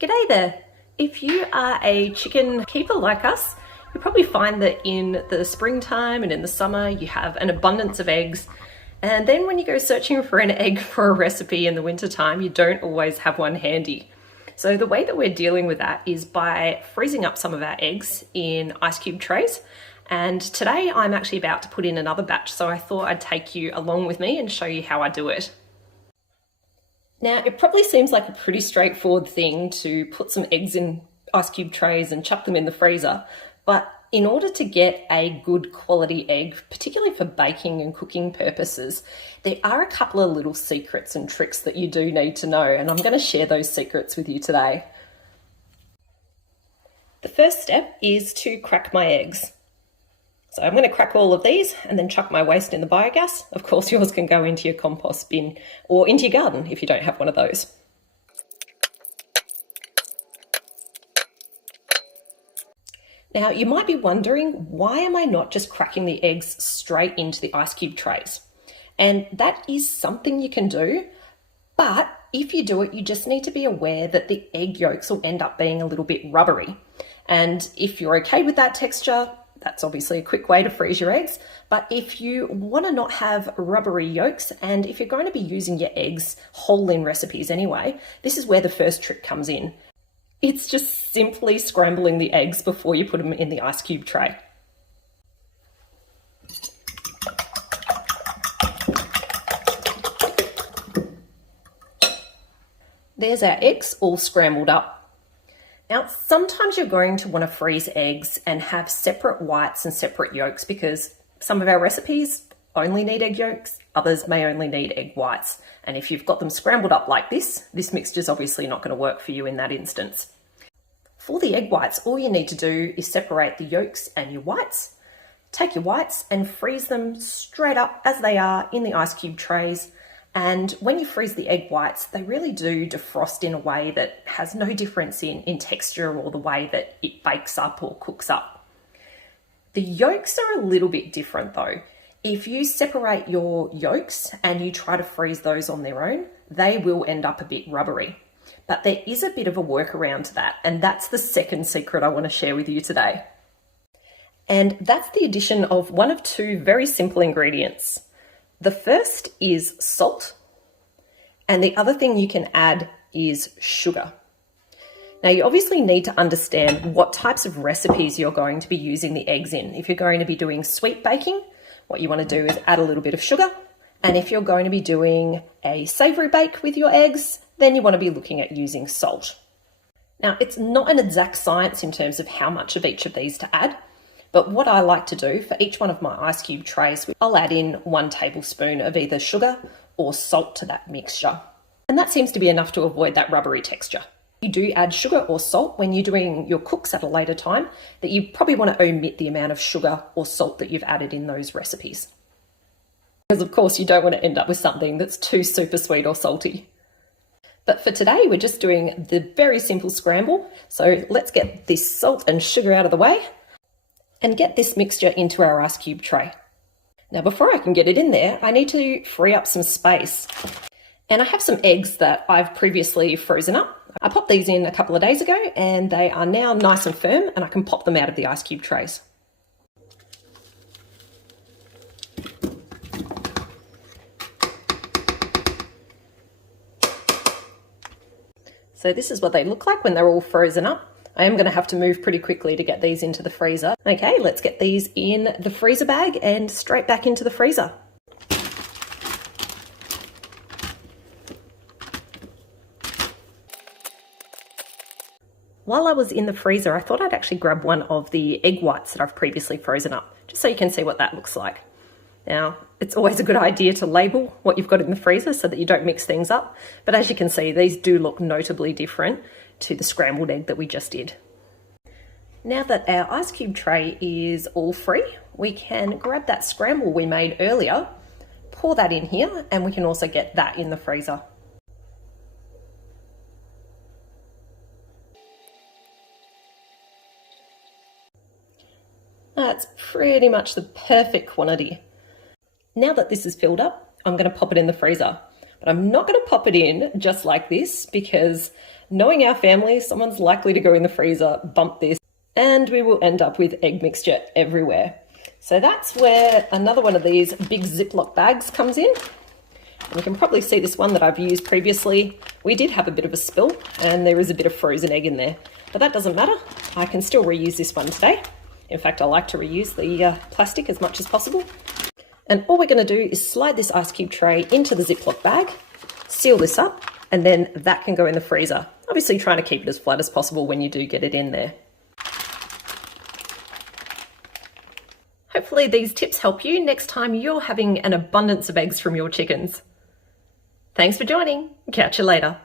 G'day there! If you are a chicken keeper like us, you'll probably find that in the springtime and in the summer you have an abundance of eggs, and then when you go searching for an egg for a recipe in the wintertime, you don't always have one handy. So the way that we're dealing with that is by freezing up some of our eggs in ice cube trays. And today I'm actually about to put in another batch, so I thought I'd take you along with me and show you how I do it. Now, it probably seems like a pretty straightforward thing to put some eggs in ice cube trays and chuck them in the freezer, but in order to get a good quality egg, particularly for baking and cooking purposes, there are a couple of little secrets and tricks that you do need to know, and I'm going to share those secrets with you today. The first step is to crack my eggs. So I'm going to crack all of these and then chuck my waste in the biogas. Of course, yours can go into your compost bin or into your garden if you don't have one of those. Now, you might be wondering, why am I not just cracking the eggs straight into the ice cube trays? And that is something you can do, but if you do it, you just need to be aware that the egg yolks will end up being a little bit rubbery. And if you're okay with that texture, that's obviously a quick way to freeze your eggs. But if you want to not have rubbery yolks, and if you're going to be using your eggs whole in recipes anyway, this is where the first trick comes in. It's just simply scrambling the eggs before you put them in the ice cube tray. There's our eggs all scrambled up. Now, sometimes you're going to want to freeze eggs and have separate whites and separate yolks because some of our recipes only need egg yolks, others may only need egg whites. And if you've got them scrambled up like this mixture is obviously not going to work for you in that instance. For the egg whites, all you need to do is separate the yolks and your whites. Take your whites and freeze them straight up as they are in the ice cube trays. And when you freeze the egg whites, they really do defrost in a way that has no difference in texture or the way that it bakes up or cooks up. The yolks are a little bit different though. If you separate your yolks and you try to freeze those on their own, they will end up a bit rubbery. But there is a bit of a workaround to that, and that's the second secret I want to share with you today. And that's the addition of one of two very simple ingredients. The first is salt, and the other thing you can add is sugar. Now, you obviously need to understand what types of recipes you're going to be using the eggs in. If you're going to be doing sweet baking, what you want to do is add a little bit of sugar. And if you're going to be doing a savory bake with your eggs, then you want to be looking at using salt. Now, it's not an exact science in terms of how much of each of these to add. But what I like to do for each one of my ice cube trays, I'll add in 1 tablespoon of either sugar or salt to that mixture. And that seems to be enough to avoid that rubbery texture. You do add sugar or salt when you're doing your cooks at a later time, that you probably want to omit the amount of sugar or salt that you've added in those recipes. Because of course you don't want to end up with something that's too super sweet or salty. But for today, we're just doing the very simple scramble. So let's get this salt and sugar out of the way and get this mixture into our ice cube tray. Now, before I can get it in there, I need to free up some space. And I have some eggs that I've previously frozen up. I popped these in a couple of days ago and they are now nice and firm, and I can pop them out of the ice cube trays. So this is what they look like when they're all frozen up. I am going to have to move pretty quickly to get these into the freezer. Okay, let's get these in the freezer bag and straight back into the freezer. While I was in the freezer, I thought I'd actually grab one of the egg whites that I've previously frozen up, just so you can see what that looks like. Now, it's always a good idea to label what you've got in the freezer so that you don't mix things up. But as you can see, these do look notably different to the scrambled egg that we just did. Now that our ice cube tray is all free, we can grab that scramble we made earlier, pour that in here, and we can also get that in the freezer. That's pretty much the perfect quantity. Now that this is filled up, I'm going to pop it in the freezer. But I'm not going to pop it in just like this because knowing our family, someone's likely to go in the freezer, bump this, and we will end up with egg mixture everywhere. So that's where another one of these big Ziploc bags comes in. And you can probably see this one that I've used previously. We did have a bit of a spill and there is a bit of frozen egg in there, but that doesn't matter. I can still reuse this one today. In fact, I like to reuse the plastic as much as possible. And all we're going to do is slide this ice cube tray into the Ziploc bag, seal this up, and then that can go in the freezer. Obviously trying to keep it as flat as possible when you do get it in there. Hopefully these tips help you next time you're having an abundance of eggs from your chickens. Thanks for joining. Catch you later.